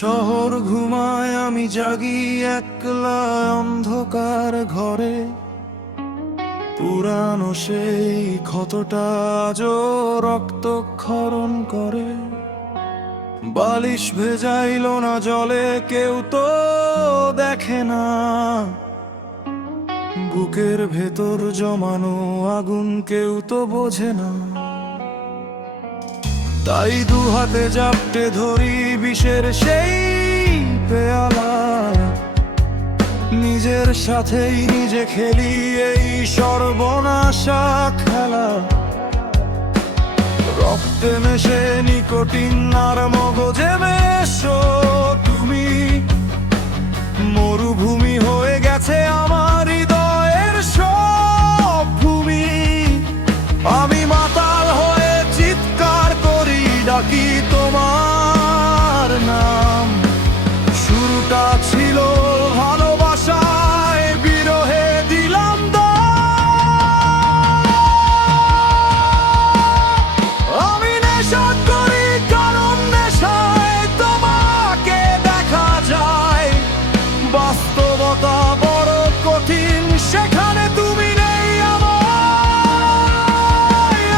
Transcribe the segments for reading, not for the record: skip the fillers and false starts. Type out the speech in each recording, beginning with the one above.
শহর ঘুমায়, আমি জাগি একলা অন্ধকার ঘরে। পুরানো সেই ক্ষতটা আজও রক্তক্ষরণ করে। বালিশ ভেজাইল না জলে, কেউ তো দেখে না। বুকের ভেতর জমানো আগুন কেউ তো বোঝে না। তাই দু হাতে জাপটে ধরি বিষের সেই পেয়ালা। নিজের সাথেই নিজে খেলি এই সর্বনাশা খেলা। রক্তে মেশে নিকোটিন আর মগজে মেশো তুমি। মরুভূমি হয়ে গেছে আমার হৃদয়ের সব ভূমি। আমি মাতাল হয়ে চিৎকার করি, ডাকি তোমার নাম। শুরুটা ছিল ভালোবাসায়, বিরহে দিলাম দাম। আমি নেশা করি কারণ নেশায় তোমাকে দেখা যায়। বাস্তবতা বড় কঠিন, সেখানে তুমি নেই আমার।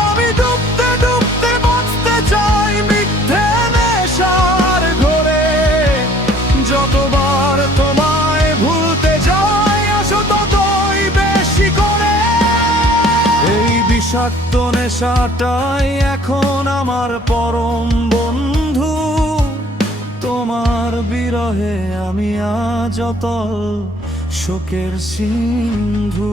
আমি ডুবতে ডুবতে বাঁচতে চাই মিথ্যে নেশার ঘোরে। যতবার তোমায় ভুলতে যাই আসো ততই বেশি করে। এই বিষাক্ত নেশাটাই এখন আমার পরম বন্ধু। তোমার বিরহে আমি আজ অতল শোকের সিন্ধু।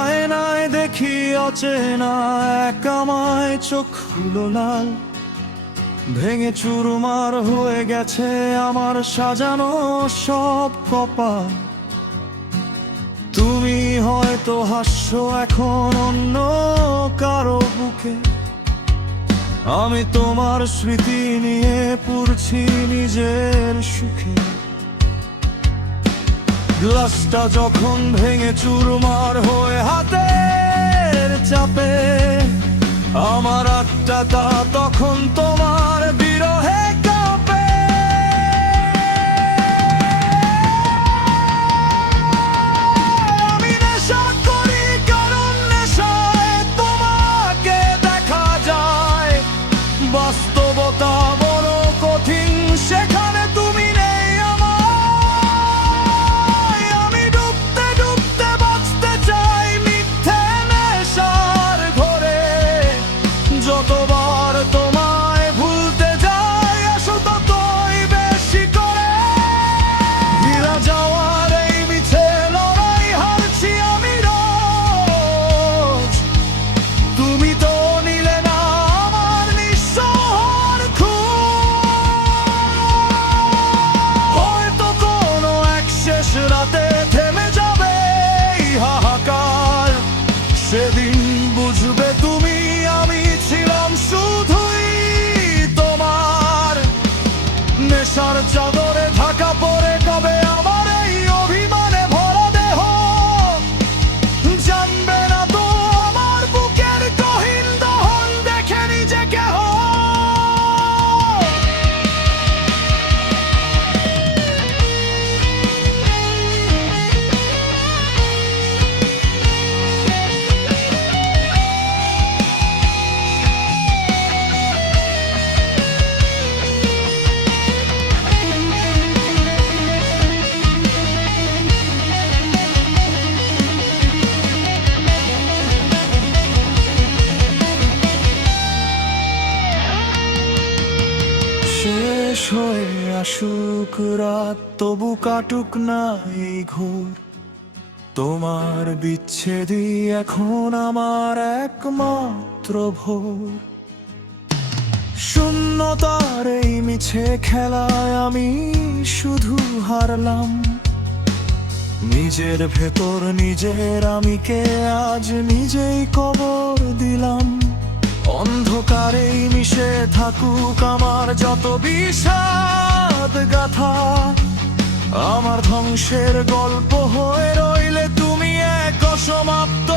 আয়নায় দেখি অচেনা এক আমায়, চোখ হলো লাল। ভেঙে চুরমার হয়ে গেছে আমার সাজানো সব কপাল। তুমি হয়তো হাসছো এখন অন্য কারো বুকে। আমি তোমার স্মৃতি নিয়ে পুড়ছি নিজের সুখে। গ্লাসটা যখন ভেঙে চুরমার হয়ে হাতের চাপে, আমার আত্মাটা তখন তোমার বিরহে কাঁপে। আমি নেশা করি কারণ নেশায় তোমাকে দেখা যায়। বাস্তবতা বড় কঠিন, সেখানে তুমি নেই আমার। আমি ডুবতে ডুবতে বাঁচতে চাই মিথ্যে নেশার ঘোরে। যতবার তোমায় ভুলতে যাই আসো ততই বেশি করে। ফিরে যাওয়ার এই মিছে লড়াই হারছি আমি রোজ। তুমি তো নিলে না আমার নিঃস্বর খুন। হয়তো কোনো এক শেষ রাতে থেমে যাবে এই হাহাকার। সেদিন বুঝবে তুমি আমি ছিলাম শুধুই তোমার। নেশার চাদরে ঢাকা পড়ে কবে আমার এই অভিমানে ভরা দেহ। জানবে না তো আমার বুকের গহীন দহন দেখে নিজে কেহ। শেষ হয়ে আসুক রাত, তবু কাটুক না এই ঘোর। তোমার বিচ্ছেদই এখন আমার একমাত্র ভোর। শূন্য শূন্যতার এই মিছে খেলায় আমি শুধু হারলাম। নিজের ভেতর নিজের আমিকে আজ নিজেই কবর দিলাম। অন্ধকারেই মিশে থাকুক আমার যত বিষাদ গাথা, আমার ধ্বংসের গল্প হয়ে রইলে তুমি এক অসমাপ্ত